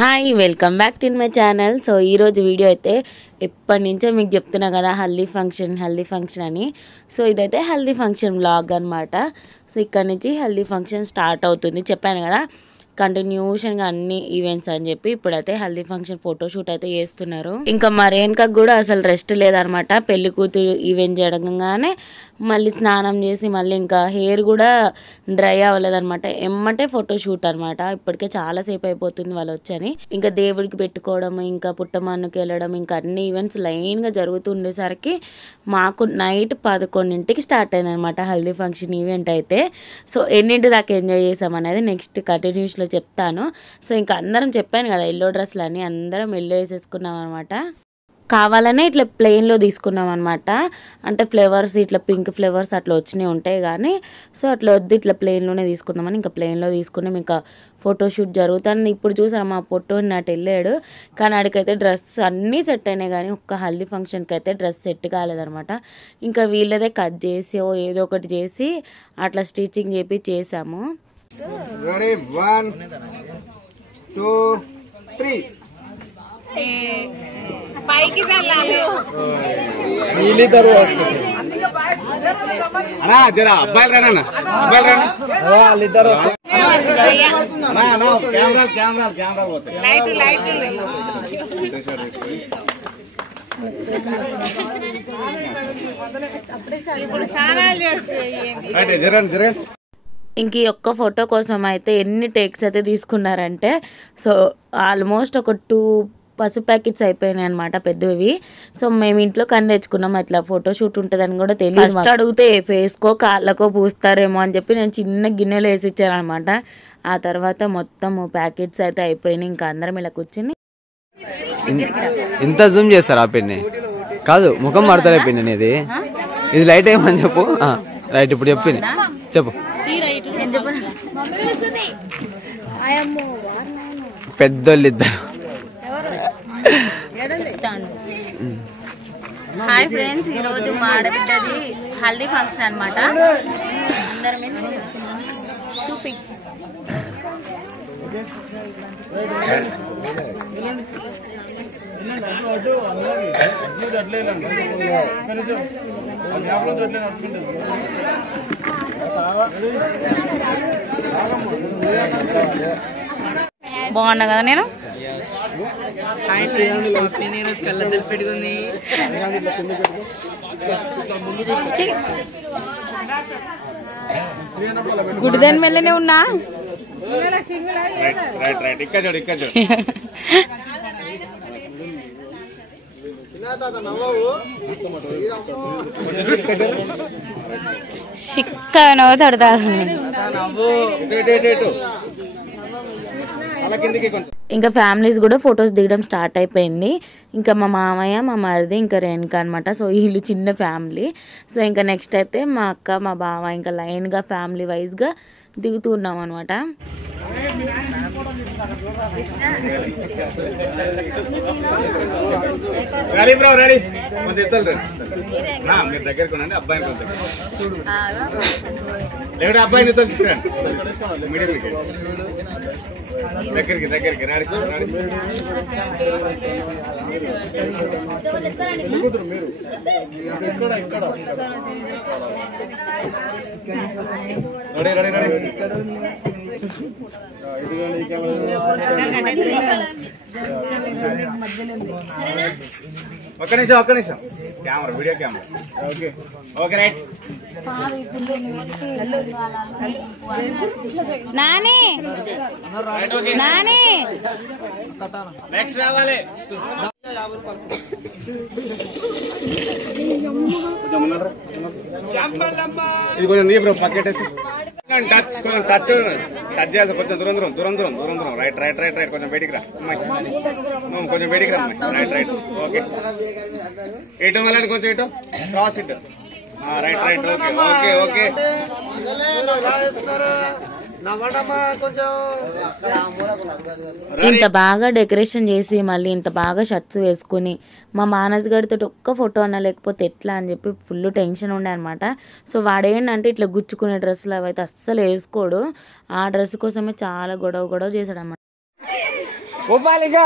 Hi welcome back to my channel. So ఈరోజు video అయితే ఎప్పటి నుంచో మీకు చెప్తున్నా కదా హల్దీ ఫంక్షన్ అని. సో ఇదైతే హల్దీ ఫంక్షన్ వ్లాగ్ అనమాట. సో ఇక్కడ నుంచి హల్దీ ఫంక్షన్ స్టార్ట్ అవుతుంది చెప్పాను కదా, కంటిన్యూషన్గా అన్ని ఈవెంట్స్ అని చెప్పి ఇప్పుడైతే హల్దీ ఫంక్షన్ ఫోటోషూట్ అయితే చేస్తున్నారు. ఇంకా మా రేణుకకు కూడా అసలు రెస్ట్ లేదనమాట. పెళ్లి కూతురు ఈవెంట్ జరగగానే మళ్ళీ స్నానం చేసి మళ్ళీ ఇంకా హెయిర్ కూడా డ్రై అవ్వలేదనమాట. ఎమ్మటే ఫోటోషూట్ అనమాట. ఇప్పటికే చాలాసేపు అయిపోతుంది వాళ్ళు వచ్చని. ఇంకా దేవుడికి పెట్టుకోవడం, ఇంకా పుట్టమన్నుకి వెళ్ళడం, ఇంకా అన్ని ఈవెంట్స్ లైన్గా జరుగుతుండేసరికి మాకు నైట్ 11ంటికి స్టార్ట్ అయింది అనమాట హల్దీ ఫంక్షన్ ఈవెంట్ అయితే. సో ఎన్నింటి దాకా ఎంజాయ్ చేసామనేది నెక్స్ట్ కంటిన్యూస్లో చెప్తాను. సో ఇంకా అందరం చెప్పాను కదా ఎల్లో డ్రెస్లు అని, అందరం ఎల్లో వేసేసుకున్నాం అనమాట. కావాలనే ఇట్లా ప్లెయిన్లో తీసుకున్నాం అనమాట. అంటే ఫ్లేవర్స్ ఇట్లా పింక్ ఫ్లేవర్స్ అట్లా వచ్చినాయి ఉంటాయి కానీ, సో అట్లా వద్దు ఇట్లా ప్లెయిన్లోనే తీసుకుందామని ఇంకా ప్లెయిన్లో తీసుకున్నాం. ఇంకా ఫోటోషూట్ జరుగుతాను. ఇప్పుడు చూసాను మా పొట్టు నాటి వెళ్ళాడు, కానీ ఆడికైతే డ్రెస్ అన్నీ సెట్ అయినాయి కానీ ఒక్క హల్దీ ఫంక్షన్కి అయితే డ్రెస్ సెట్ కాలేదనమాట. ఇంకా వీళ్ళదే కట్ చేసి ఏదో ఒకటి చేసి అట్లా స్టిచ్చింగ్ చేసాము. Ready? 1, 2, 3. పైకి వెళ్ళాలి. నీలి దర్వాజ అన్నా జరా అబ్బాయిలు రానా వాళ్ళిద్దరు కెమెరా పోతాయి. లైట్ ఇప్పుడు స్నానాలు చేస్తే జరా ఇంక ఈ ఒక్క ఫోటో కోసం అయితే ఎన్ని టేక్స్ అయితే తీసుకున్నారంటే, సో ఆల్మోస్ట్ ఒక 2 పసుపు ప్యాకెట్స్ అయిపోయినాయి అనమాట పెద్దవి. సో మేము ఇంట్లో కని తెచ్చుకున్నాం. అట్లా ఫోటోషూట్ ఉంటుందని కూడా తెలియదు. ఫస్ట్ అడిగితే ఫేస్కో కాళ్ళకో పూస్తారేమో అని చెప్పి నేను చిన్న గిన్నెలో వేసి ఇచ్చాను అనమాట. ఆ తర్వాత మొత్తం ప్యాకెట్స్ అయితే అయిపోయినాయి. ఇంకా అందరం ఇలా కూర్చుని ఇంత జూమ్ చేస్తారు ఆ పిన్ని కాదు, ముఖం మాడతారే పిన్ని అనేది. ఇది లైట్ ఏమని చెప్పు. రైట్, ఇప్పుడు చెప్పింది చెప్పు. పెద్దోళ్ళు ఇద్దరు. హాయ్ ఫ్రెండ్స్, ఈరోజు మా ఆడబిడ్డది హల్దీ ఫంక్షన్ అనమాట. చూపి బాగున్నా కదా నేను. పెట్టుకుంది. గుడిదాని మెల్లనే ఉన్నా. చిక్క నవ్వుతాడు. ఇంకా ఫ్యామిలీస్ కూడా ఫొటోస్ దిగడం స్టార్ట్ అయిపోయింది. ఇంకా మా మామయ్య, మా మరిది, ఇంకా రేణుక అనమాట. సో వీళ్ళు చిన్న ఫ్యామిలీ. సో ఇంకా నెక్స్ట్ అయితే మా అక్క, మా బావ ఇంకా లైన్గా ఫ్యామిలీ వైజ్గా దిగుతూ ఉన్నాం అనమాట. అబ్బాయిని దగ్గరికి రాడి ఒక్క నిమిషం camera, video camera. Okay right. Nani Nani next రావాలి. ఇది కొంచెం నీ బ్రో పక్కెట్ టచ్ చేయాలి. కొంచెం దూరం. రైట్ కొంచెం బయటికి రా. కొంచెం బయటికి రా. Right okay. ఇటు వల్ల కొంచెం ఇటు క్రాస్ ఇటు. Right okay. ఇంత బాగా డెకరేషన్ చేసి మళ్ళీ ఇంత బాగా షర్ట్స్ వేసుకుని మా మానస్ గడితో ఒక్క ఫోటో అన్నా లేకపోతే ఎట్లా అని చెప్పి ఫుల్ టెన్షన్ ఉండే అనమాట. సో వాడేంటంటే ఇట్లా గుచ్చుకునే డ్రెస్సులు అవైతే అస్సలు వేసుకోడు. ఆ డ్రెస్ కోసమే చాలా గొడవ చేశాడు అన్నమాట. ఊపాలిగా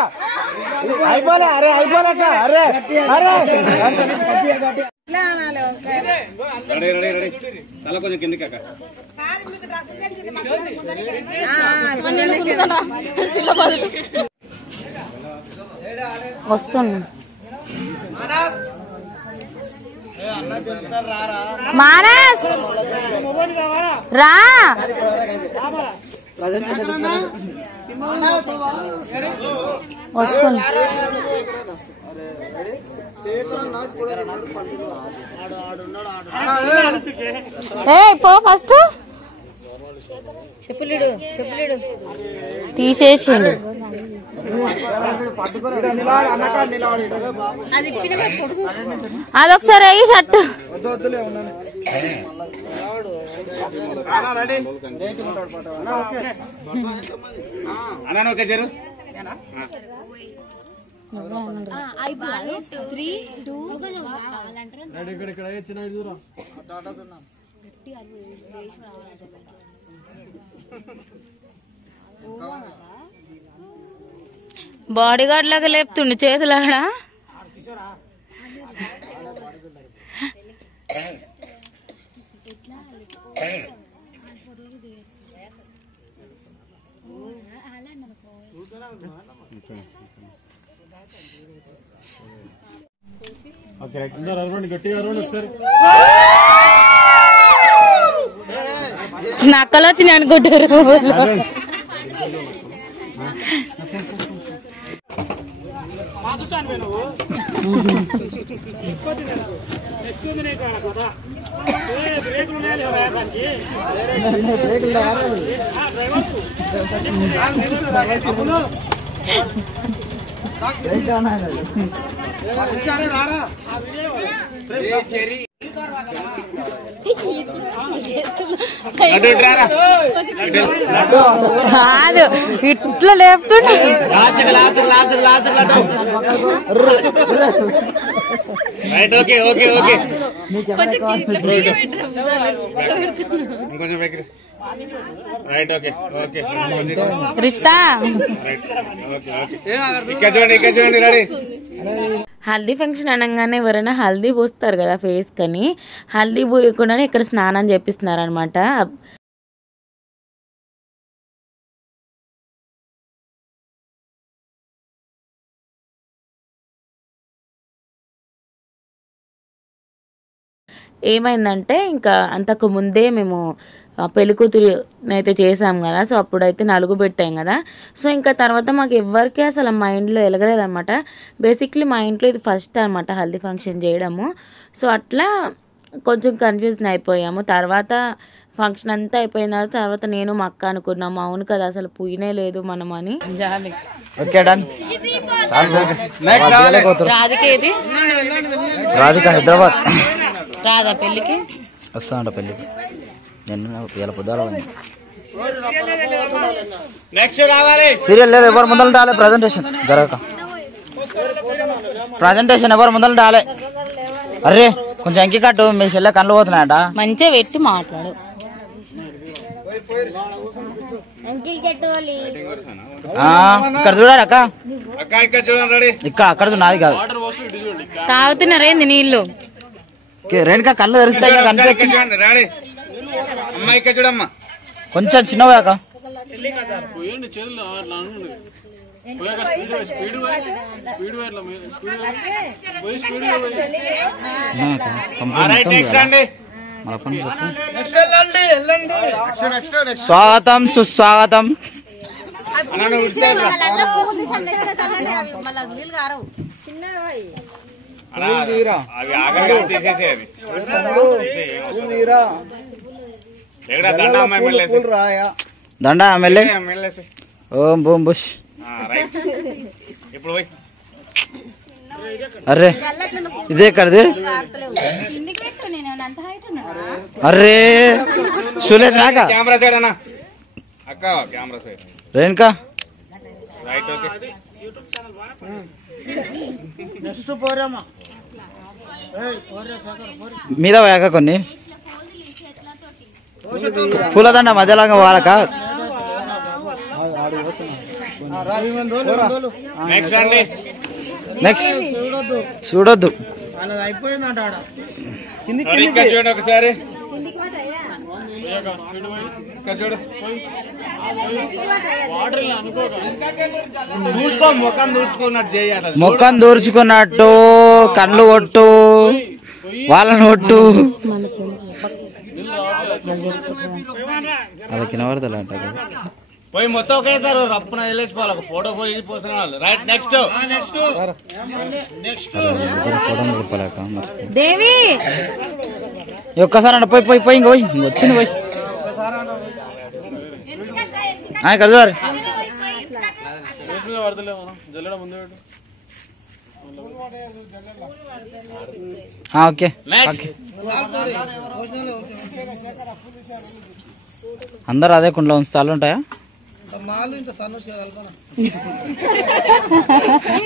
అయిపోలే. అరే అయిపోలేక. అరే అరే రెడీ రెడీ రెడీ. తల కొంచెం కిందికి అక్క. వస్తున్నా మానస్ రా. వస్తున్నా. పో ఫస్ట్. చెప్పులేడు తీసేసిండు. అదొకసారి అయ్యి షర్ట్ అన్నా ఓకే జరు. బాడీ గార్డ్ లాగా లేపుతుండు చేతులాడా. నక్కలు వచ్చి అనుకుంటారు. కాదు ఇట్లా లేపుతుండే. Okay okay okay. Right okay okay. రిష్తా ఇక్కడ చూడండి ఇక్కడ చూడండి. రెడీ. హల్దీ ఫంక్షన్ అనగానే ఎవరైనా హల్దీ పోస్తారు కదా ఫేస్ కని. హల్దీ పోయకుండానే ఇక్కడ స్నానం చేపిస్తున్నారు అనమాట. ఏమైందంటే ఇంకా అంతకు ముందే మేము పెళ్ళికూతురునైతే చేసాం కదా. సో అప్పుడైతే నలుగు పెట్టాం కదా. సో ఇంకా తర్వాత మాకు ఎవరికి అసలు మైండ్లో ఎలగలేదన్నమాట. బేసిక్లీ మా ఇంట్లో ఇది ఫస్ట్ అనమాట హల్దీ ఫంక్షన్ చేయడము. సో అట్లా కొంచెం కన్ఫ్యూజన్ అయిపోయాము. తర్వాత ఫంక్షన్ అంతా అయిపోయిన తర్వాత నేను మా అక్క అనుకున్నాము అవును కదా అసలు పూయనే లేదు మనం అని. రాధికేది రాధిక హైదరాబాద్ రాదా పెళ్ళికి వస్తానంట. పెళ్ళికి నేను ఇలా పొద్దున సీరియల్ లేదు. ఎవరు ముందర రాలే. ప్రజెంటేషన్ జరగక ప్రజెంటేషన్ ఎవరు ముందర రాలే. అరే కొంచెం ఎంకి కట్టు. మీ చెల్లె కళ్ళు పోతున్నాయట. మంచిగా పెట్టి మాట్లాడు. ఇక్కడ చూడాలి అక్క. ఇక్కడ అక్కడ నాది కాదు. తాగుతున్నారేంది నీళ్ళు. రేణుకా కళ్ళు తెరుస్తాయి. అమ్మాయి ఇక్కడ చూడమ్మా. కొంచెం చిన్నవా అక్క. స్వాగతం సుస్వాగతం. దండా ఎమ్మెల్యే. ఓం బూమ్ బుష్. అరే ఇదే కదది. అరే చూలేదు నాక. కెమెరా సైడ్ అన్న అక్క. Camera side Renuka. Right okay. మీద పోయాక కొన్ని పూలదండ మధ్యలాగా వాడక. నెక్స్ట్ రండి. నెక్స్ట్ చూడొద్దు. రెడీ, ఇక్కడ చూడండి ఒకసారి. ఇక్కడ చూడు. దూర్చుకో, ముఖం దూర్చుకున్నట్టు చేయాలి. ముఖం దూర్చుకున్నట్టు కళ్ళు కొట్టు, వాళ్ళని కొట్టు. అది కింద పడతలే పోయి మొత్తం ఒకేసారి రప్పున వెళ్ళేసిపోవాలి. ఒక ఫోటో పోయి పోతున్న వాళ్ళు. రైట్, నెక్స్ట్ దేవి ఒక్కసారి అంట పోయి పోయి పోయి ఇంక పోయి వచ్చింది పోయి ఇక్కడ చూడాలి. ఓకే అందరు అదే కుండలో ఉంచుతాలు ఉంటాయా?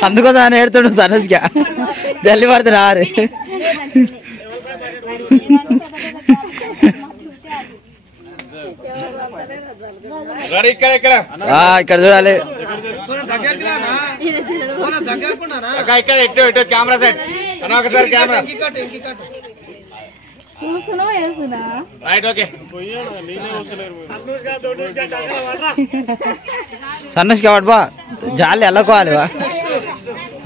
అందుకోసం ఆయన ఏడుతాడు సనస్గా జల్లి పడితే రారు. ఇక్కడ చూడాలి. ఇక్కడ ఇటు కెమెరా సెట్ అన్న, ఒకసారి కెమెరా. Right, okay. సన్నస్గా పడిపా జాలి వెళ్ళకోవాలి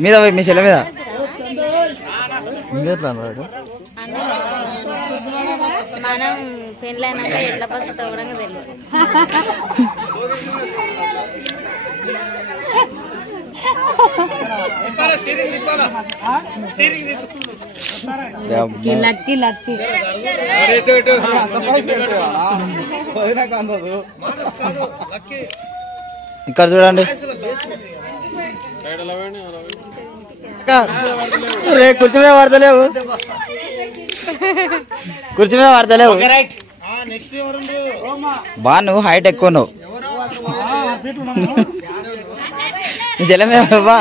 మీద పోయి మీ చెల్లె మీద. మనం పెళ్ళైనాక ఎట్లా పసుపు తవ్వడానికి తెలియదు. లక్కీ లక్కీ ఇక్కడ చూడండి. రే కుర్చీ మీద పడతలేవు, కుర్చీ మీద పడతలేవు. బా నువ్వు హైట్ ఎక్కువ, నువ్వు నీ చెల్లె మీద బా.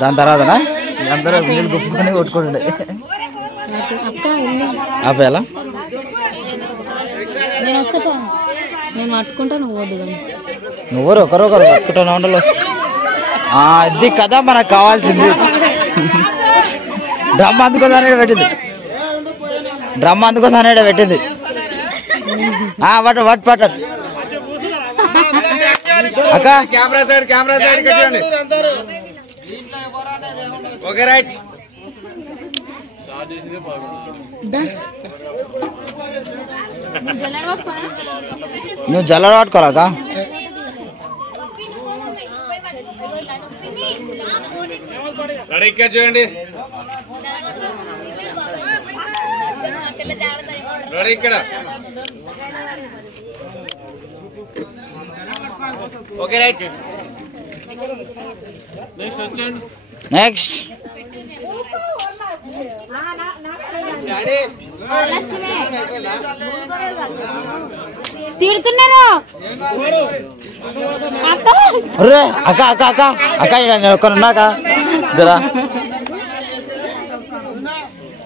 దాని తర్వాతనా అందరూ నీళ్ళు గుప్పుకొని కొట్టుకుంటుండే ఆపేలా. నేను వస్తా, నేను పట్టుకుంటా, నువ్వు వద్దు. నువ్వు ఒకరొకరు పట్టుకుంటా ఉండలు. ఇది కదా మనకు కావాల్సింది. డ్రమ్ అందుకోసానే పెట్టింది, డ్రమ్ అందుకోసానే పెట్టింది. పట్టు పట్టు పట్టు అక్క. కెమెరా సైడ్, కెమెరా సైడ్ చూడండి. Okay right. నువ్వు జల్ల పట్టుకోవాలకా. రెడీ, ఇక్కడ చూడండి. రెడీ, ఇక్కడ. Okay right. నెక్స్ట్ తిడుతున్నాను అరే అక్క అక్క అక్క అక్క నేను ఒక్కనున్నాక జరా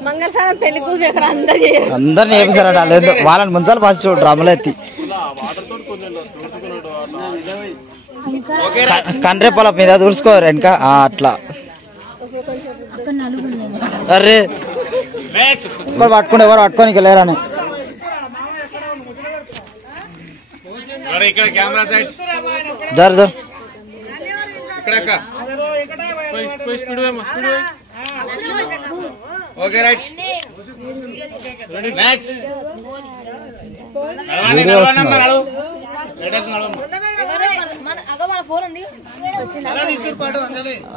మంగళసారం పెళ్లి కూతురు అందరిని వేపిస్తారట. లేదు వాళ్ళని ముంచాలి ఫస్ట్ డ్రమ్ములు ఎత్తి. కండ్రే పొలం మీద దూర్చుకోరు వెనక అట్లా. అరే ఒకరు పట్టుకుంటే ఎవరు పట్టుకోనికి లేరని. ఇక్కడ కెమెరా సైడ్ జర జర ఇక్కడ. Okay right. నెక్స్ట్ వీడియో వస్తుంది.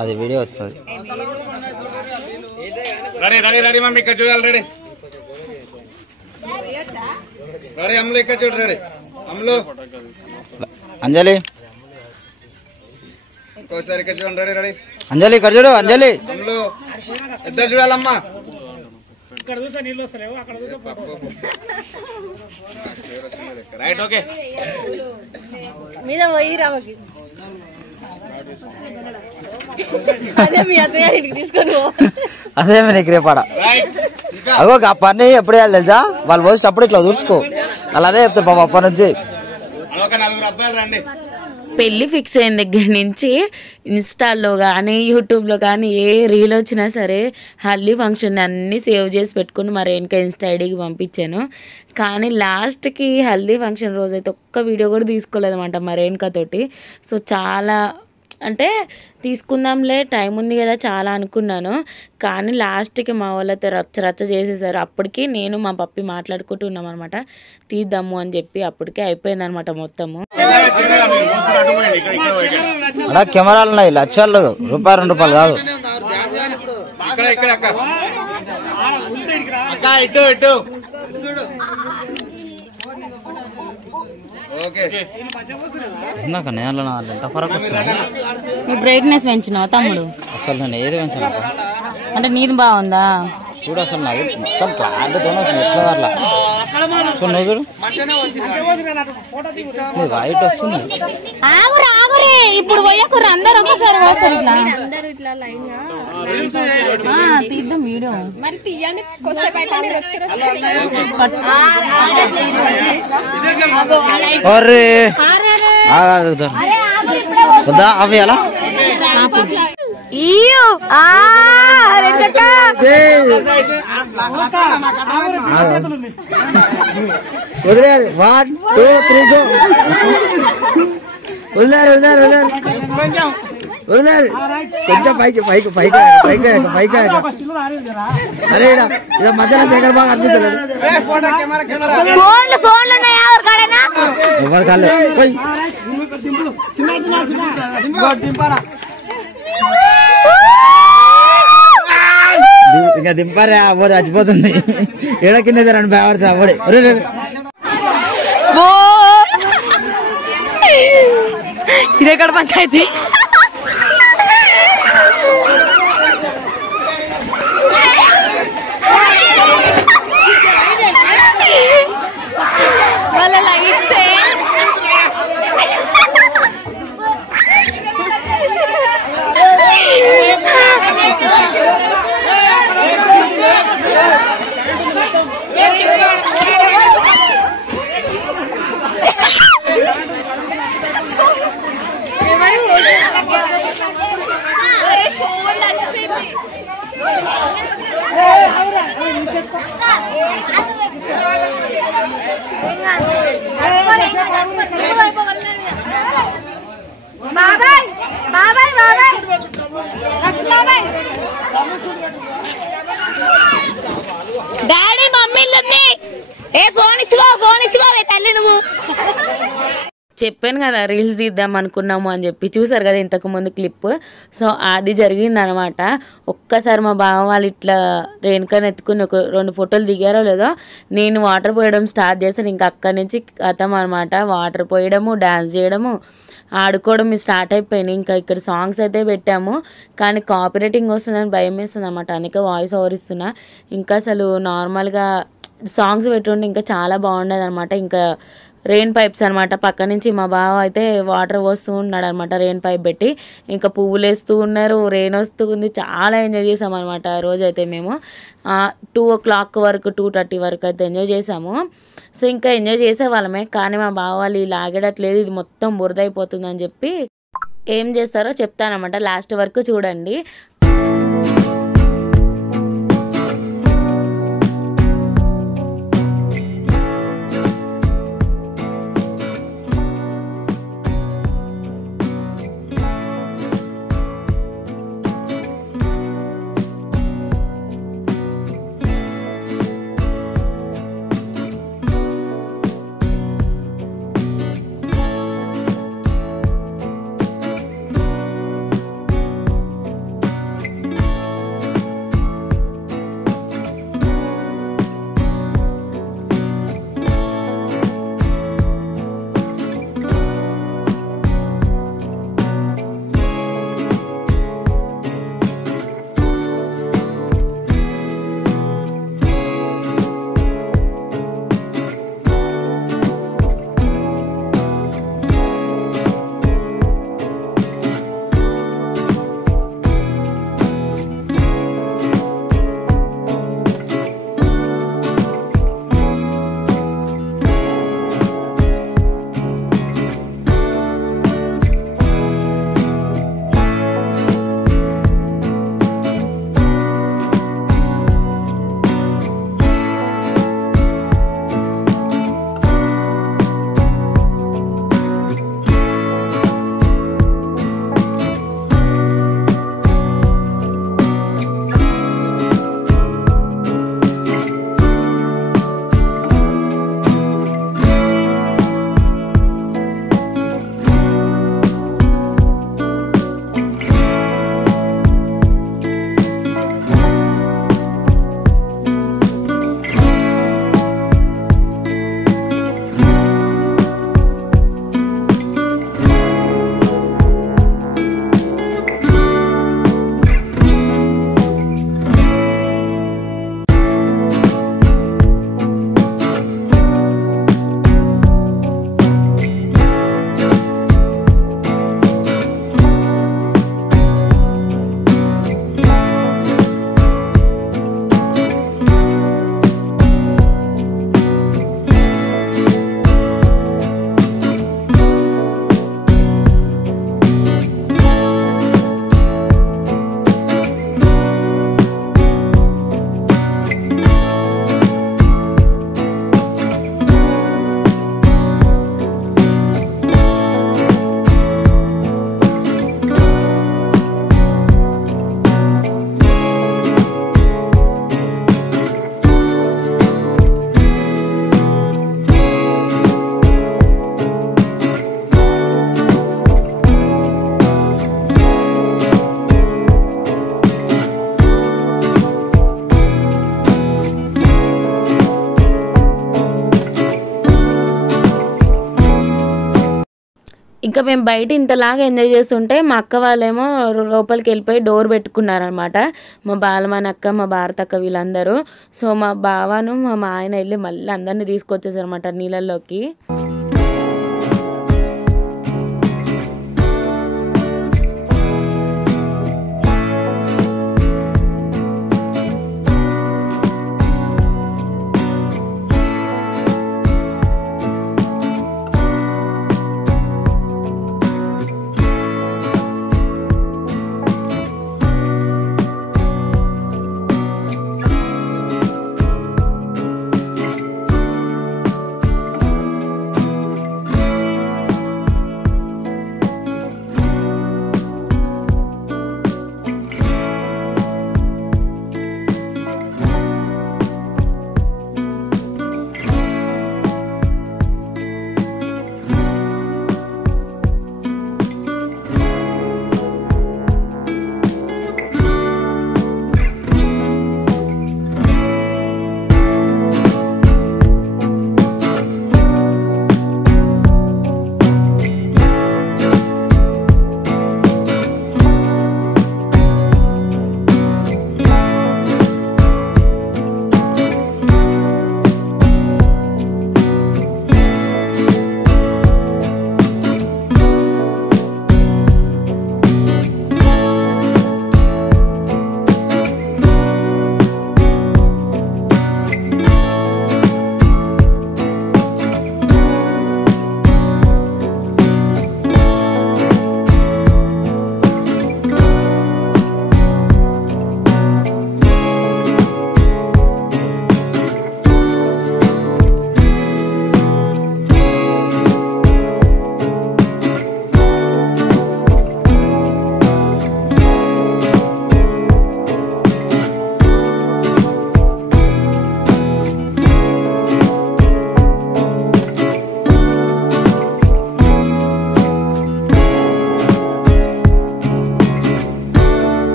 అది వీడియో వస్తుంది. రెడీ రెడీ రెడీ మమ్మీ, ఇక్కడ చూడాలి. రెడీ రెడీ అమ్ములు, ఇక్కడ చూడు. రెడీ అమ్ములు, అంజలి ఇంకోసారి ఇక్కడ చూడండి. రెడీ రెడీ అంజలి ఇక్కడ చూడు. అంజలి అమ్ములు ఇద్దరు చూడాలమ్మా. Right okay. మీద పోయి రామకి అదే మీ అత్తయ్య ఇంటికి తీసుకొని అదే నీకు రేపాడ. రైట్. ఇంకా అగో ఆ పని ఎప్పుడు వేయాలి తెలుసా? వాళ్ళు పోసి అప్పుడు ఇట్లా దూర్చుకో, అలా అదే చెప్తారు పాప అప్పటి నుంచి. ఒక 4 అబ్బాయిలు రండి. పెళ్ళి ఫిక్స్ అయిన దగ్గర నుంచి ఇన్స్టాల్లో కానీ యూట్యూబ్లో కానీ ఏ రీల్ వచ్చినా సరే హల్దీ ఫంక్షన్ అన్నీ సేవ్ చేసి పెట్టుకుని మరి ఇంకా ఇన్స్టా ఐడికి పంపించాను. కానీ లాస్ట్కి హల్దీ ఫంక్షన్ రోజైతే ఒక్క వీడియో కూడా తీసుకోలేదన్నమాట మరేన్కతోటి. సో చాలా అంటే తీసుకుందాంలే టైం ఉంది కదా చాలా అనుకున్నాను. కానీ లాస్ట్కి మా వాళ్ళతో రచ్చ చేసేసారు. అప్పటికి నేను మా పప్పి మాట్లాడుకుంటున్నాం అనమాట, తీద్దాము అని చెప్పి. అప్పటికే అయిపోయింది అనమాట మొత్తము. అలా కెమెరాలు ఉన్నాయి, లక్షలు రూపాయలు 2 రూపాయలు కాదు. ఇందాక నేను ఎంత ఫరక్ వస్తుంది. నీ బ్రైట్నెస్ పెంచినావా తమ్ముడు? అసలు నేను ఏది పెంచాను అంటే నీది బాగుందా చూడు. అసలు నాకు మొత్తం క్లారిటీతోనే ఎట్లా అట్లా చూడు, చూడు రైట్ వస్తుంది. ఇప్పుడు పోయకుర్రు అందరు ఒకసారి వస్తారు ఇట్లా. అందరూ ఇట్లా లైన్ తీద్దాం వీడియో. మరి తీయండి, కొద్దిసేపు అయితే అందరూ వచ్చారు. వద్దా అవి అలా వదిలేరు. 1 2 3 గో. వదిలేరు వదిలేరు వదిలేరు వదిలేరు. కొంచెం పైకి పైకి పైకి పైకి పైకి. అరే ఇక్కడ మధ్యలో శేఖర్ బాగా అనిపిస్తలేదు. ఎవరు కాలే ఇంకా దింపారే. అవ్వడు చచ్చిపోతుంది. ఏడ కింద రండి భయపడుతుంది అవ్వడే. ఇదెక్కడ పంచాయతీ? వాళ్ళ లైట్స్ బాబాయ్ బాబాయ్ బాబాయ్ లక్ష్మీబాబాయ్ డాడీ మమ్మీ ఉంది. ఫోన్ ఇచ్చుకో తల్లి నువ్వు. చెప్పాను కదా రీల్స్ తీద్దాం అనుకున్నాము అని చెప్పి. చూసారు కదా ఇంతకు ముందు క్లిప్. సో అది జరిగిందనమాట. ఒక్కసారి మా బావ వాళ్ళు ఇట్లా రేణుకని ఎత్తుకుని ఒక 2 ఫోటోలు దిగారో లేదో నేను వాటర్ పోయడం స్టార్ట్ చేశాను. ఇంకా అక్కడి నుంచి కథం అనమాట. వాటర్ పోయడము, డ్యాన్స్ చేయడము, ఆడుకోవడం స్టార్ట్ అయిపోయినాయి. ఇంకా ఇక్కడ సాంగ్స్ అయితే పెట్టాము కానీ కాపీరైటింగ్ వస్తుందని భయం వేస్తుంది అనమాట. అందుకే వాయిస్ ఓవర్ ఇస్తున్నా. ఇంకా అసలు నార్మల్గా సాంగ్స్ పెట్టుండి ఇంకా చాలా బాగుండేది అనమాట. ఇంకా రెయిన్ పైప్స్ అనమాట. పక్క నుంచి మా బావ అయితే వాటర్ పోస్తూ ఉన్నాడు అనమాట రెయిన్ పైప్ పెట్టి. ఇంకా పువ్వులు వేస్తూ ఉన్నారు, రెయిన్ వస్తూ ఉంది. చాలా ఎంజాయ్ చేసాం అనమాట ఆ రోజు అయితే. మేము 2 o'clock వరకు 2:30 వరకు అయితే ఎంజాయ్ చేసాము. సో ఇంకా ఎంజాయ్ చేసేవాళ్ళమే. కానీ మా బావ వాళ్ళు లాగేటట్లేదు, ఇది మొత్తం బురద అయిపోతుందని చెప్పి ఏం చేస్తారో చెప్తానమాట. లాస్ట్ వరకు చూడండి. ఇంకా మేము బయట ఇంతలాగా ఎంజాయ్ చేస్తుంటే మా అక్క వాళ్ళేమో లోపలికి వెళ్ళిపోయి డోర్ పెట్టుకున్నారనమాట. మా బాలమని అక్క, మా భారత అక్క వీళ్ళందరూ. సో మా బావను మా ఆయన వెళ్ళి మళ్ళీ అందరినీ తీసుకొచ్చేసారనమాట నీళ్ళల్లోకి.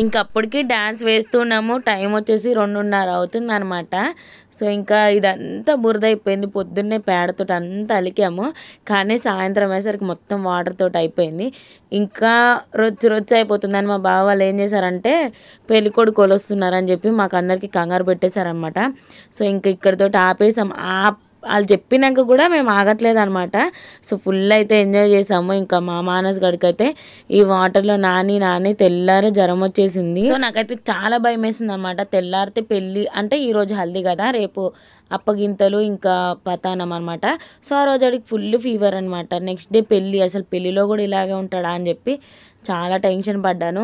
ఇంకా అప్పటికి డ్యాన్స్ వేస్తున్నాము. టైం వచ్చేసి 2:30 అవుతుంది అనమాట. సో ఇంకా ఇదంతా బురద అయిపోయింది. పొద్దున్నే పేడతో అంతా అలికాము, కానీ సాయంత్రం అయ్యేసరికి మొత్తం వాటర్ తోటి అయిపోయింది. ఇంకా రొచ్చి అయిపోతుందని మా బావ వాళ్ళు ఏం చేశారంటే పెళ్ళికొడుకు కొలుస్తున్నారని చెప్పి మాకు అందరికీ కంగారు పెట్టేశారనమాట. సో ఇంకా ఇక్కడితోటి ఆపేసాం. వాళ్ళు చెప్పినాక కూడా మేము ఆగట్లేదు అనమాట. సో ఫుల్ అయితే ఎంజాయ్ చేసాము. ఇంకా మా మానస్ గడికి అయితే ఈ వాటర్లో నాని తెల్లారి జ్వరం వచ్చేసింది. సో నాకైతే చాలా భయం వేసింది అనమాట. తెల్లారితే పెళ్ళి అంటే ఈరోజు హల్దీ కదా, రేపు అప్పగింతలు ఇంకా పతానం అనమాట. సో ఆ రోజు అడిగి ఫుల్ ఫీవర్ అనమాట. నెక్స్ట్ డే పెళ్ళి, అసలు పెళ్ళిలో కూడా ఇలాగే ఉంటాడా అని చెప్పి చాలా టెన్షన్ పడ్డాను.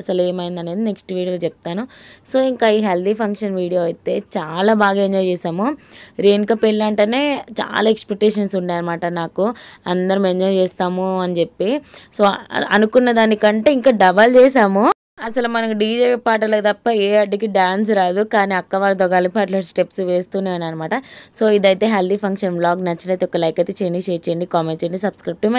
అసలు ఏమైంది అనేది నెక్స్ట్ వీడియోలో చెప్తాను. సో ఇంకా ఈ హెల్దీ ఫంక్షన్ వీడియో అయితే చాలా బాగా ఎంజాయ్ చేసాము. రేణుక పెళ్ళి అంటేనే చాలా ఎక్స్పెక్టేషన్స్ ఉన్నాయన్నమాట నాకు, అందరం ఎంజాయ్ చేస్తాము అని చెప్పి. సో అనుకున్న దానికంటే ఇంకా డబల్ చేసాము. అసలు మనకు డీజే పాటలకు తప్ప ఏ అడ్డుకి డాన్స్ రాదు, కానీ అక్క వాళ్ళతో కలిపి అట్లా స్టెప్స్ వేస్తూనే అనమాట. సో ఇదైతే హెల్దీ ఫంక్షన్ వ్లాగ్. నచ్చినైతే ఒక లైక్ అయితే చేయండి, షేర్ చేయండి, కామెంట్ చేయండి, సబ్స్క్రైబ్ టు మై